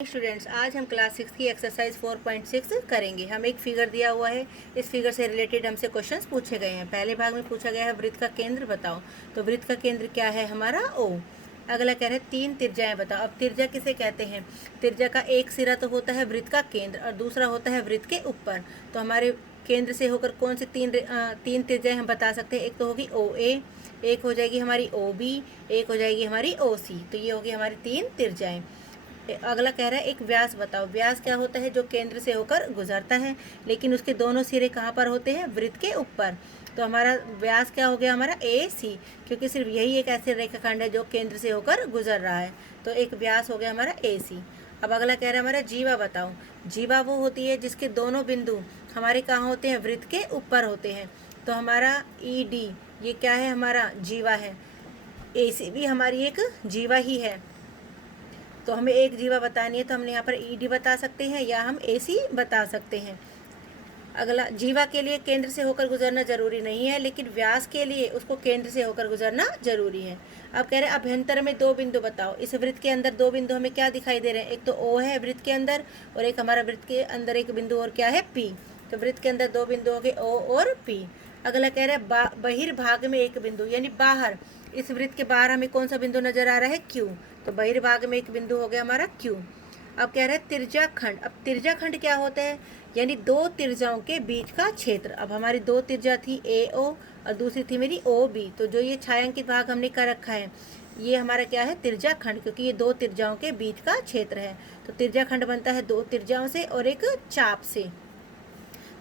Students, आज हम class 6 की एक्सरसाइज 4.6 करेंगे। हम एक फिगर दिया हुआ है, इस फिगर से रिलेटेड हमसे क्वेश्चंस पूछे गए हैं। पहले भाग में पूछा गया है वृत्त का केंद्र बताओ, तो वृत्त का केंद्र क्या है हमारा ओ। अगला कह रहे हैं 3 त्रिज्याएं बताओ। अब त्रिज्या किसे कहते हैं? त्रिज्या का एक सिरा तो होता है वृत्त का केंद्र और दूसरा होता है वृत्त के ऊपर। तो हमारे केंद्र से होकर कौन सी तीन त्रिज्याएं हम बता सकते हैं? एक तो होगी ओ ए, एक हो जाएगी हमारी ओ बी, एक हो जाएगी हमारी ओ सी। तो ये होगी हमारी 3 त्रिज्याएं। अगला कह रहा है एक व्यास बताओ। व्यास क्या होता है? जो केंद्र से होकर गुजरता है, लेकिन उसके दोनों सिरे कहाँ पर होते हैं? वृत्त के ऊपर। तो हमारा व्यास क्या हो गया हमारा? ए सी, क्योंकि सिर्फ यही एक ऐसे रेखाखंड है जो केंद्र से होकर गुजर रहा है। तो एक व्यास हो गया हमारा ए सी। अब अगला कह रहा है हमारा जीवा बताओ। जीवा वो होती है जिसके दोनों बिंदु हमारे कहाँ होते हैं? वृत्त के ऊपर होते हैं। तो हमारा ई डी ये क्या है? हमारा जीवा है। ए सी भी हमारी एक जीवा ही है। तो हमें एक जीवा बतानी है, तो हमने यहाँ पर ई डी बता सकते हैं या हम ए सी बता सकते हैं। अगला, जीवा के लिए केंद्र से होकर गुजरना जरूरी नहीं है, लेकिन व्यास के लिए उसको केंद्र से होकर गुजरना जरूरी है। अब कह रहे हैं अभ्यंतर में 2 बिंदु बताओ। इस वृत्त के अंदर 2 बिंदु हमें क्या दिखाई दे रहे हैं? एक तो ओ है वृत्त के अंदर, और एक हमारा वृत्त के अंदर एक बिंदु और क्या है? पी। तो वृत्त के अंदर 2 बिंदु हो गए ओ और पी। अगला कह रहा है बहिर्भाग में एक बिंदु, यानी बाहर, इस वृत्त के बाहर हमें कौन सा बिंदु नजर आ रहा है? क्यू। तो बहिर्भाग में एक बिंदु हो गया हमारा क्यू। अब कह रहे हैं तिर्जाखंड। अब तिर्जाखंड क्या होता है? यानी 2 तिर्जाओं के बीच का क्षेत्र। अब हमारी 2 तिर्जा थी ए ओ और दूसरी थी मेरी ओ बी। तो जो ये छायांकित भाग हमने कर रखा है, ये हमारा क्या है? तिर्जाखंड, क्योंकि ये 2 तिर्जाओं के बीच का क्षेत्र है। तो तिर्जाखंड बनता है 2 तिर्जाओं से और एक चाप से।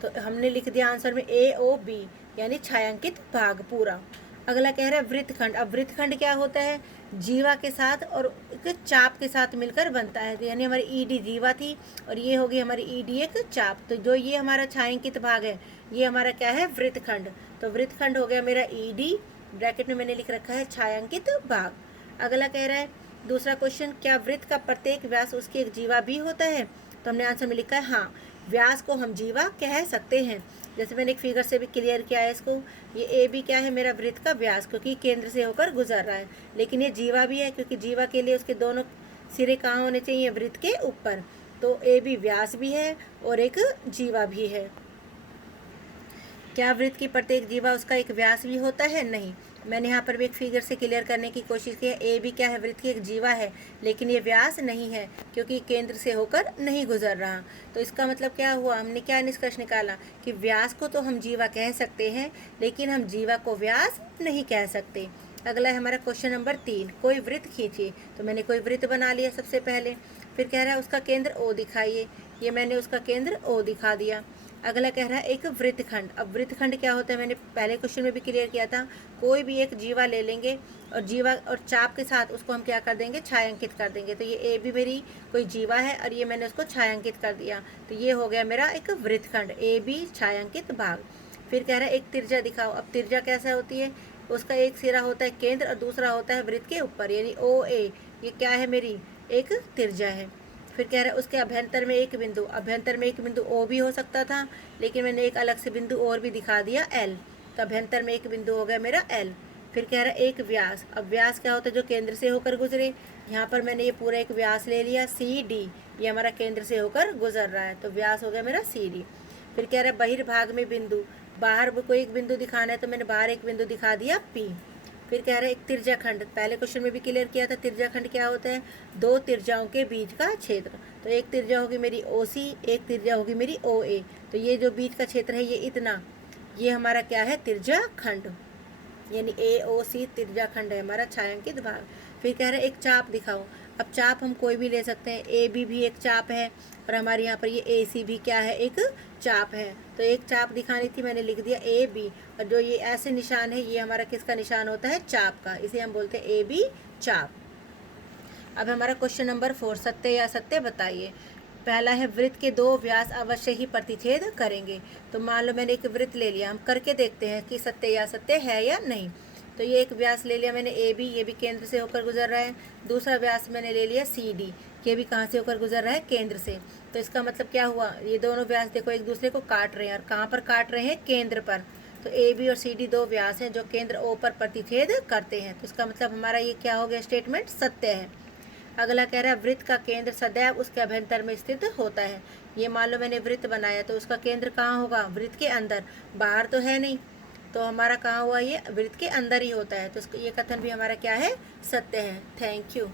तो हमने लिख दिया आंसर में ए ओ बी, यानी छायांकित भाग पूरा। अगला कह रहा है वृत्तखंड। अब वृत्तखंड क्या होता है? जीवा के साथ और एक चाप के साथ मिलकर बनता है। तो यानी हमारी ई डी जीवा थी और ये होगी हमारी ई डी एक चाप। तो जो ये हमारा छायांकित भाग है, ये हमारा क्या है? वृत्तखंड। तो वृत्तखंड हो गया मेरा ई डी, ब्रैकेट में मैंने लिख रखा है छायांकित भाग। अगला कह रहा है दूसरा क्वेश्चन, क्या वृत्त का प्रत्येक व्यास उसकी एक जीवा भी होता है? तो हमने आंसर में लिखा है हाँ, व्यास को हम जीवा कह सकते हैं। जैसे मैंने एक फिगर से भी क्लियर किया है इसको। ये ए बी क्या है? मेरा वृत्त का व्यास, क्योंकि केंद्र से होकर गुजर रहा है। लेकिन ये जीवा भी है, क्योंकि जीवा के लिए उसके दोनों सिरे कहाँ होने चाहिए? वृत्त के ऊपर। तो ए बी व्यास भी है और एक जीवा भी है। क्या वृत्त की प्रत्येक जीवा उसका एक व्यास भी होता है? नहीं। मैंने यहाँ पर भी एक फिगर से क्लियर करने की कोशिश की है। ए बी क्या है? वृत्त की एक जीवा है, लेकिन ये व्यास नहीं है, क्योंकि केंद्र से होकर नहीं गुजर रहा। तो इसका मतलब क्या हुआ? हमने क्या निष्कर्ष निकाला कि व्यास को तो हम जीवा कह सकते हैं, लेकिन हम जीवा को व्यास नहीं कह सकते। अगला है हमारा क्वेश्चन नंबर 3, कोई वृत्त खींचिए। तो मैंने कोई वृत्त बना लिया सबसे पहले। फिर कह रहा है उसका केंद्र ओ दिखाइए। ये मैंने उसका केंद्र ओ दिखा दिया। अगला कह रहा है एक वृत्तखंड। अब वृत्तखंड क्या होता है? मैंने पहले क्वेश्चन में भी क्लियर किया था। कोई भी एक जीवा ले लेंगे और जीवा और चाप के साथ उसको हम क्या कर देंगे? छायांकित कर देंगे। तो ये ए भी मेरी कोई जीवा है और ये मैंने उसको छायांकित कर दिया। तो ये हो गया मेरा एक वृत्तखंड, ए बी छायांकित भाग। फिर कह रहा है एक तिर्जा दिखाओ। अब तिर्जा कैसा होती है? उसका एक सिरा होता है केंद्र और दूसरा होता है वृत्त के ऊपर, यानी ओ ए। ये क्या है? मेरी एक तिर्जा है। फिर कह रहा है उसके अभ्यंतर में एक बिंदु। अभ्यंतर में एक बिंदु ओ भी हो सकता था, लेकिन मैंने एक अलग से बिंदु और भी दिखा दिया एल। तो अभ्यंतर में एक बिंदु हो गया मेरा एल। फिर कह रहा है एक व्यास। अब व्यास क्या होता है? जो केंद्र से होकर गुजरे। यहाँ पर मैंने ये पूरा एक व्यास ले लिया सी डी, ये हमारा केंद्र से होकर गुजर रहा है। तो व्यास हो गया मेरा सी डी। फिर कह रहा है बहिर्भाग में बिंदु। बाहर कोई एक बिंदु दिखाना है, तो मैंने बाहर एक बिंदु दिखा दिया पी। फिर कह रहे हैं एक तिर्जाखंड। पहले क्वेश्चन में भी क्लियर किया था तिर्जाखंड क्या होता है? 2 तिर्जाओं के बीच का क्षेत्र। तो एक तिर्जा होगी मेरी ओ सी, एक तिर्जा होगी मेरी ओ ए। तो ये जो बीच का क्षेत्र है ये इतना, ये हमारा क्या है? तिर्जाखंड, यानी ए ओ सी तिर्जाखंड है हमारा छायांकित भाग। फिर कह रहे हैं एक चाप दिखाओ। अब चाप हम कोई भी ले सकते हैं। ए बी भी एक चाप है और हमारे यहाँ पर ये ए सी भी क्या है? एक चाप है। तो एक चाप दिखानी थी, मैंने लिख दिया ए बी। और जो ये ऐसे निशान है, ये हमारा किसका निशान होता है? चाप का। इसे हम बोलते हैं ए बी चाप। अब हमारा क्वेश्चन नंबर 4, सत्य या असत्य बताइए। पहला है वृत्त के 2 व्यास अवश्य ही प्रतिच्छेद करेंगे। तो मान लो मैंने एक वृत्त ले लिया, हम करके देखते हैं कि सत्य या असत्य है या नहीं। तो ये एक व्यास ले लिया मैंने ए बी, ये भी केंद्र से होकर गुजर रहा है। दूसरा व्यास मैंने ले लिया सी डी, ये भी कहाँ से होकर गुजर रहा है? केंद्र से। तो इसका मतलब क्या हुआ? ये दोनों व्यास देखो एक दूसरे को काट रहे हैं, और कहाँ पर काट रहे हैं? केंद्र पर। तो ए बी और सी डी 2 व्यास हैं जो केंद्र ओ पर प्रतिच्छेद करते हैं। तो इसका मतलब हमारा ये क्या हो गया? स्टेटमेंट सत्य है। अगला कह रहा है वृत्त का केंद्र सदैव उसके अभ्यंतर में स्थित होता है। ये मान लो मैंने वृत्त बनाया तो उसका केंद्र कहाँ होगा, वृत्त के अंदर, बाहर तो है नहीं, तो हमारा कहाँ हुआ, ये वृत्त के अंदर ही होता है। तो ये कथन भी हमारा क्या है, सत्य है। Thank you.